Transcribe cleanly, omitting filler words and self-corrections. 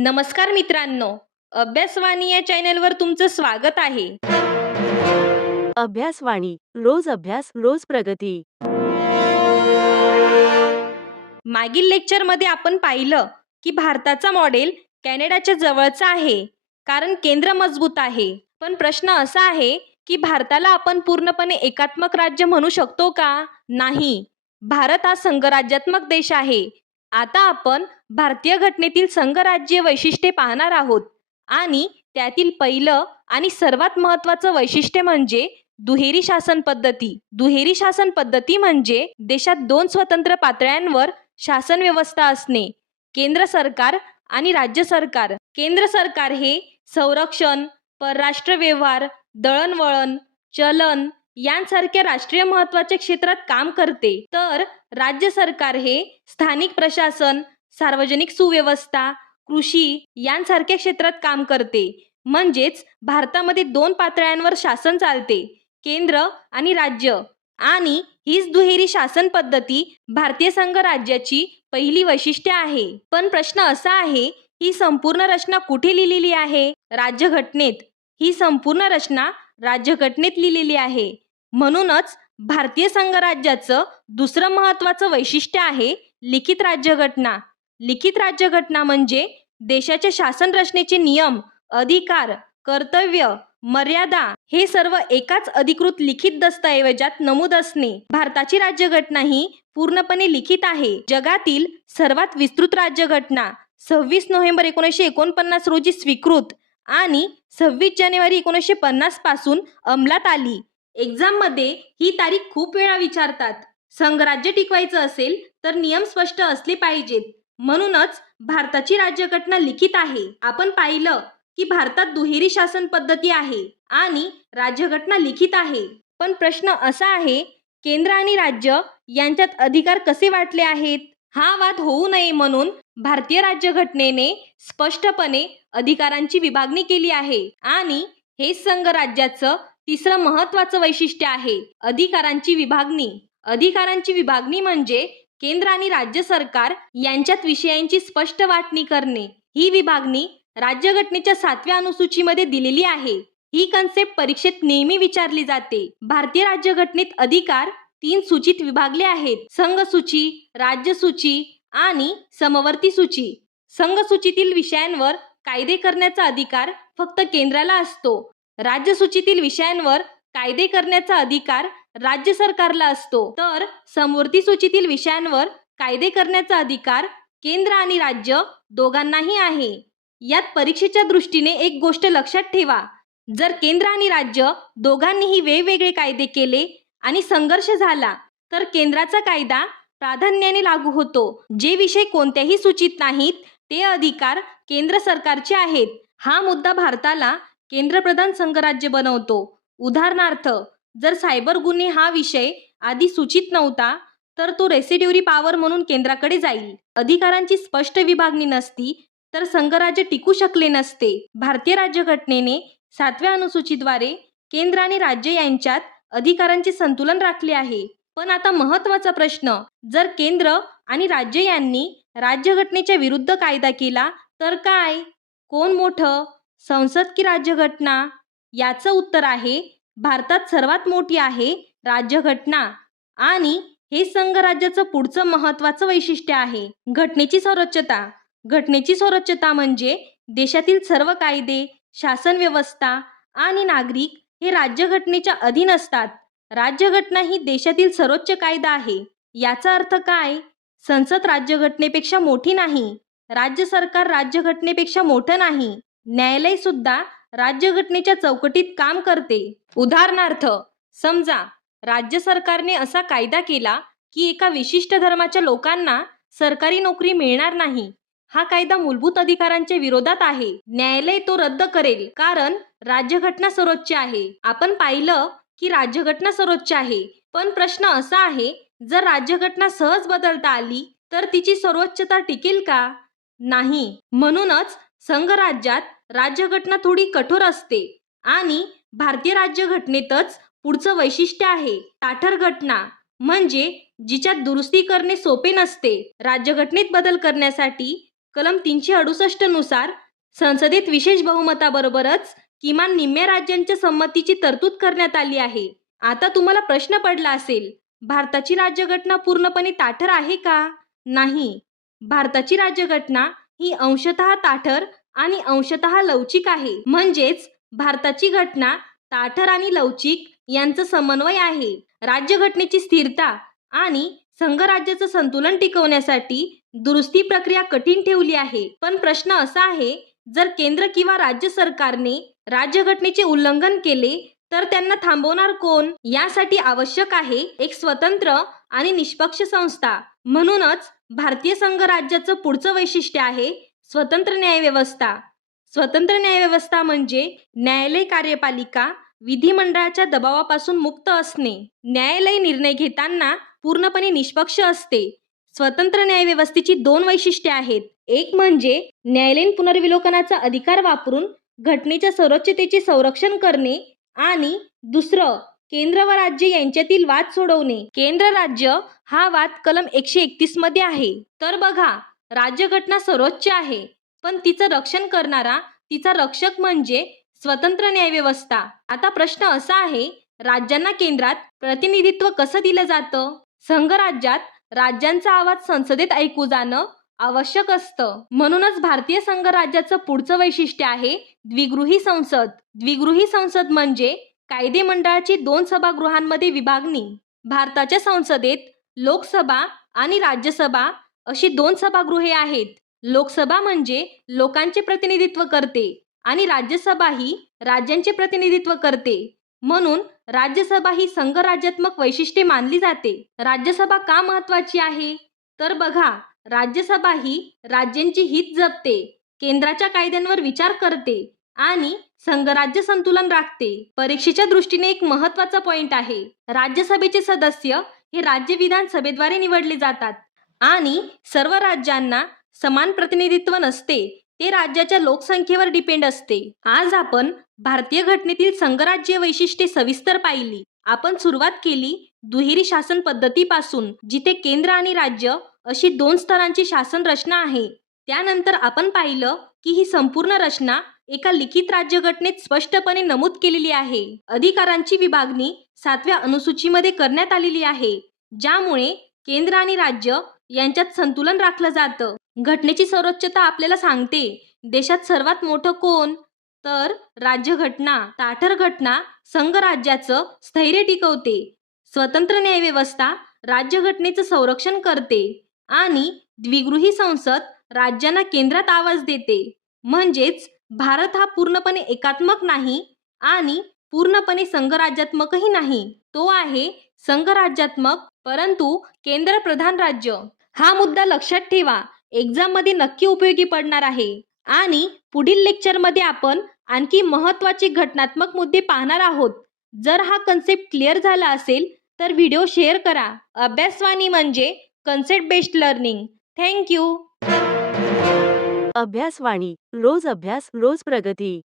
नमस्कार मित्रांनो, अभ्यासवाणी या चॅनलवर तुमचं स्वागत आहे. अभ्यासवाणी रोज अभ्यास रोज प्रगती. मागील लेक्चरमध्ये आपण पाहिलं की भारताचा मॉडेल कॅनडाच्या जवळचा आहे, कारण केंद्र मजबूत आहे. पण प्रश्न असा आहे की भारताला आपण पूर्णपणे एकात्मक राज्य म्हणू शकतो का? नाही. भारत हा संघराज्यात्मक देश आहे. आता आपण भारतीय घटनेतील संघराज्य वैशिष्ट्ये पाहणार आहोत आणि त्यातील पहिलं आणि सर्वात महत्त्वाचं वैशिष्ट्य म्हणजे दुहेरी शासन पद्धती. दुहेरी शासन पद्धती म्हणजे देशात दोन स्वतंत्र पातळ्यांवर शासन व्यवस्था असणे, केंद्र सरकार आणि राज्य सरकार. केंद्र सरकार हे संरक्षण, परराष्ट्र व्यवहार, दळणवळण, चलन यांसारख्या राष्ट्रीय महत्त्वाच्या क्षेत्रात काम करते, तर राज्य सरकार हे स्थानिक प्रशासन, सार्वजनिक सुव्यवस्था, कृषी यांसारख्या क्षेत्रात काम करते. म्हणजेच भारतामध्ये दोन पातळ्यांवर शासन चालते, केंद्र आणि राज्य. आणि हीच दुहेरी शासन पद्धती भारतीय संघ राज्याची पहिली वैशिष्ट्य आहे. पण प्रश्न असा आहे, ही संपूर्ण रचना कुठे लिहिलेली आहे? राज्यघटनेत. ही संपूर्ण रचना राज्यघटनेत लिहिलेली आहे. म्हणूनच भारतीय संघराज्याचं दुसरं महत्त्वाचं वैशिष्ट्य आहे लिखित राज्यघटना. लिखित राज्यघटना म्हणजे देशाच्या शासन रचनेचे नियम, अधिकार, कर्तव्य, मर्यादा हे सर्व एकाच अधिकृत लिखित दस्तऐवजात नमूद असणे. भारताची राज्यघटना ही पूर्णपणे लिखित आहे. जगातील सर्वात विस्तृत राज्यघटना 26 नोव्हेंबर 1949 रोजी स्वीकृत आणि 26 जानेवारी 1950 पासून अंमलात आली. एक्झाममध्ये ही तारीख खूप वेळा विचारतात. संघराज्य टिकवायचं असेल तर नियम स्पष्ट असले पाहिजेत. म्हणूनच भारताची राज्यघटना लिखित आहे. आपण पाहिलं की भारतात दुहेरी शासन पद्धती आहे आणि राज्यघटना लिखित आहे. पण प्रश्न असा आहे, केंद्र आणि राज्य यांच्यात अधिकार कसे वाटले आहेत? हा वाद होऊ नये म्हणून भारतीय राज्यघटनेने स्पष्टपणे अधिकारांची विभागणी केली आहे आणि हे संघराज्याचं तिसरं महत्त्वाचं वैशिष्ट्य आहे, अधिकारांची विभागणी. अधिकारांची विभागणी म्हणजे केंद्र आणि राज्य सरकार यांच्यात विषयांची स्पष्ट वाटणी करणे. ही विभागणी राज्यघटनेच्या 7व्या अनुसूचीमध्ये दिलेली आहे. ही कन्सेप्ट परीक्षेत नेहमी विचारली जाते. भारतीय राज्यघटनेत अधिकार 3 सूचीत विभागले आहेत: संघ सूची, राज्य सूची आणि समवर्ती सूची. संघ सूचीतील विषयांवर कायदे करण्याचा अधिकार फक्त केंद्राला असतो. राज्य सूचीतील विषयांवर कायदे करण्याचा अधिकार राज्य सरकारला असतो, तर समवर्ती सूचीतील विषयांवर कायदे करण्याचा अधिकार केंद्र आणि राज्य दोघांनाही आहे. यात परीक्षेच्या दृष्टीने एक गोष्ट लक्षात ठेवा, जर केंद्र आणि राज्य दोघांनीही वेगवेगळे कायदे केले आणि संघर्ष झाला तर केंद्राचा कायदा प्राधान्याने लागू होतो. जे विषय कोणत्याही सूचीत नाहीत ते अधिकार केंद्र सरकारचे आहेत. हा मुद्दा भारताला केंद्रप्रधान संघराज्य बनवतो. उदाहरणार्थ, जर सायबर गुन्हे हा विषय आधी सूचित नव्हता तर तो रेसिड्युरी पॉवर म्हणून केंद्राकडे जाईल. अधिकारांची स्पष्ट विभागणी नसती तर संघराज्य टिकू शकले नसते. भारतीय राज्यघटनेने 7व्या अनुसूचीद्वारे केंद्र आणि राज्य यांच्यात अधिकारांचे संतुलन राखले आहे. पण आता महत्त्वाचा प्रश्न, जर केंद्र आणि राज्य यांनी राज्यघटनेच्या विरुद्ध कायदा केला तर काय? कोण मोठं, संसद की राज्यघटना? याचं उत्तर आहे, भारतात सर्वात मोठी आहे राज्यघटना आणि हे संघराज्याचं पुढचं महत्त्वाचं वैशिष्ट्य आहे. घटनेची सर्वोच्चता. घटनेची सर्वोच्चता म्हणजे देशातील सर्व कायदे, शासन व्यवस्था आणि नागरिक हे राज्यघटनेच्या अधीन असतात. राज्यघटना ही देशातील सर्वोच्च कायदा आहे. याचा अर्थ काय? संसद राज्यघटनेपेक्षा मोठी नाही, राज्य सरकार राज्यघटनेपेक्षा मोठं नाही, न्यायालय सुद्धा राज्यघटनेच्या चौकटीत काम करते. उदाहरणार्थ, समजा राज्य सरकारने असा कायदा केला की एका विशिष्ट धर्माच्या लोकांना सरकारी नोकरी मिळणार नाही. हा कायदा मूलभूत अधिकारांच्या विरोधात आहे. न्यायालय तो रद्द करेल, कारण राज्यघटना सर्वोच्च आहे. आपण पाहिलं की राज्यघटना सर्वोच्च आहे. पण प्रश्न असा आहे, जर राज्यघटना सहज बदलता आली तर तिची सर्वोच्चता टिकेल का? नाही. म्हणूनच संघराज्यात राज्यघटना थोडी कठोर असते आणि भारतीय राज्यघटनेतच पुढचं वैशिष्ट्य आहे, ताठर घटना, म्हणजे जिच्यात दुरुस्ती करणे सोपे नसते. राज्यघटनेत बदल करण्यासाठी कलम 368 नुसार संसदेत विशेष बहुमताबरोबरच किमान निम्म्या राज्यांच्या संमतीची तरतूद करण्यात आली आहे. आता तुम्हाला प्रश्न पडला असेल, भारताची राज्यघटना पूर्णपणे ताठर आहे का? नाही. भारताची राज्यघटना ही अंशतः ताठर आणि अंशतः लवचिक आहे. म्हणजेच भारताची घटना ताठर आणि लवचिक यांचं समन्वय आहे. राज्यघटनेची स्थिरता आणि संघराज्याचं संतुलन टिकवण्यासाठी दुरुस्ती प्रक्रिया कठीण ठेवली आहे. पण प्रश्न असा आहे, जर केंद्र किंवा राज्य सरकारने राज्यघटनेचे उल्लंघन केले तर त्यांना थांबवणार कोण? यासाठी आवश्यक आहे एक स्वतंत्र आणि निष्पक्ष संस्था. म्हणूनच भारतीय संघराज्याचं पुढचं वैशिष्ट्य आहे स्वतंत्र न्यायव्यवस्था. स्वतंत्र न्यायव्यवस्था म्हणजे न्यायालय कार्यपालिका विधिमंडळाच्या दबावापासून मुक्त असणे. न्यायालय निर्णय घेताना पूर्णपणे निष्पक्ष असते. स्वतंत्र न्यायव्यवस्थेची 2 वैशिष्ट्ये आहेत. एक म्हणजे न्यायालयीन पुनर्विलोकनाचा अधिकार वापरून घटनेच्या सर्वोच्चतेचे संरक्षण करणे आणि दुसरं केंद्र व राज्य यांच्यातील वाद सोडवणे. केंद्र राज्य हा वाद कलम 131 मध्ये आहे. तर बघा, राज्यघटना सर्वोच्च आहे, पण तिचं रक्षण करणारा तिचा रक्षक म्हणजे स्वतंत्र न्यायव्यवस्था. आता प्रश्न असा आहे, राज्यांना केंद्रात प्रतिनिधित्व कसं दिलं जातं? संघराज्यात राज्यांचा आवाज संसदेत ऐकू जाणं आवश्यक असतं. म्हणूनच भारतीय संघराज्याचं पुढचं वैशिष्ट्य आहे द्विगृही संसद. द्विगृही संसद म्हणजे कायदे मंडळाची 2 सभागृहांमध्ये विभागणी. भारताच्या संसदेत लोकसभा आणि राज्यसभा अशी 2 सभागृहे आहेत. लोकसभा म्हणजे लोकांचे प्रतिनिधित्व करते आणि राज्यसभा ही राज्यांचे प्रतिनिधित्व करते. म्हणून राज्यसभा ही संघराज्यात्मक वैशिष्ट्ये मानली जाते. राज्यसभा का महत्त्वाची आहे? तर बघा, राज्यसभा ही राज्यांची हित जपते, केंद्राच्या कायद्यांवर विचार करते आणि संघराज्य संतुलन राखते. परीक्षेच्या दृष्टीने एक महत्त्वाचा पॉइंट आहे, राज्यसभेचे सदस्य हे राज्य विधानसभेद्वारे निवडले जातात आणि सर्व राज्यांना समान प्रतिनिधित्व नसते, ते राज्याच्या लोकसंख्येवर डिपेंड असते. आज आपण भारतीय घटनेतील संघराज्य वैशिष्ट्ये सविस्तर पाहिली. आपण सुरुवात केली दुहेरी शासन पद्धतीपासून, जिथे केंद्र आणि राज्य अशी 2 स्तरांची शासन रचना आहे. त्यानंतर आपण पाहिलं की ही संपूर्ण रचना एका लिखित राज्यघटनेत स्पष्टपणे नमूद केलेली आहे. अधिकारांची विभागणी 7व्या अनुसूचीमध्ये करण्यात आलेली आहे, ज्यामुळे केंद्र आणि राज्य यांच्यात संतुलन राखलं जातं. घटनेची सर्वोच्चता आपल्याला सांगते देशात सर्वात मोठं कोण? तर राज्यघटना. ताठर घटना संघराज्याचं स्थैर्य टिकवते. स्वतंत्र न्यायव्यवस्था राज्यघटनेचं संरक्षण करते आणि द्विगृही संसद राज्यांना केंद्रात आवाज देते. म्हणजेच भारत हा पूर्णपणे एकात्मक नाही आणि पूर्णपणे संघराज्यात्मकही नाही. तो आहे संघराज्यात्मक परंतु केंद्रप्रधान राज्य. हा मुद्दा लक्षात ठेवा, एक्झाममध्ये नक्की उपयोगी पडणार आहे. आणि पुढील लेक्चरमध्ये आपण आणखी महत्त्वाचे घटनात्मक मुद्दे पाहणार आहोत. जर हा कन्सेप्ट क्लिअर झाला असेल तर व्हिडिओ शेअर करा. अभ्यासवाणी म्हणजे कन्सेप्ट बेस्ड लर्निंग. थँक्यू. अभ्यासवाणी, रोज अभ्यास रोज प्रगती.